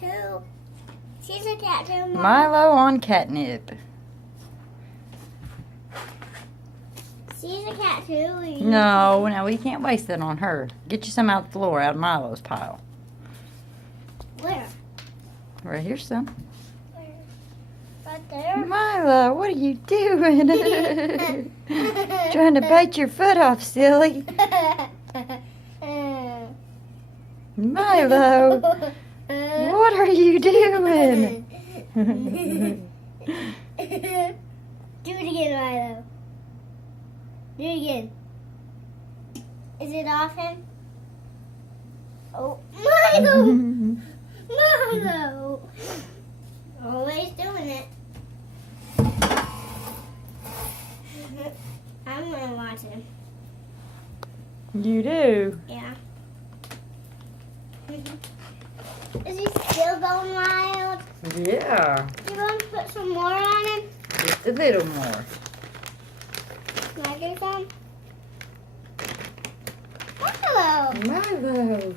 too. She's a cat too, Mom. Mylo on catnip. She's a cat too. No, we can't waste that on her. Get you some out the floor, out of Milo's pile. Where? Right here's some. Where? Right there? Mylo, what are you doing? Trying to bite your foot off, silly. Mylo, what are you doing? Do it again, Mylo. Do it again. Is it off him? Oh, Mylo! Mylo! Always doing it. I'm gonna watch him. You do? Yeah. Is he still going wild? Yeah. You want to put some more on him? Just a little more. Can I do some? Hello. Mylo.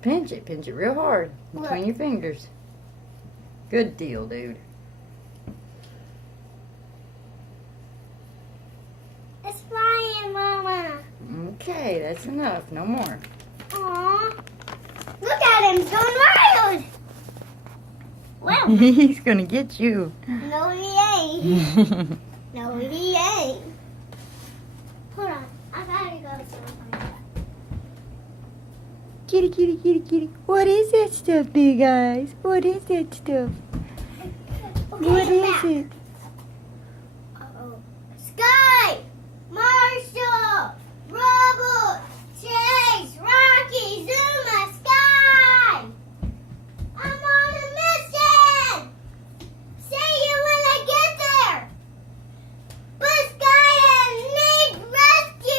Pinch it real hard between Look. your fingers. Good deal, dude. It's flying, Mama. Okay, that's enough. No more. Aw. Look at him. He's going wild. Well, He's gonna get you. no, he ain't. No, he ain't. Hold on. I gotta go somewhere. Kitty, kitty, kitty, kitty. What is that stuff, big eyes? What is that stuff? Okay, What come is back. it?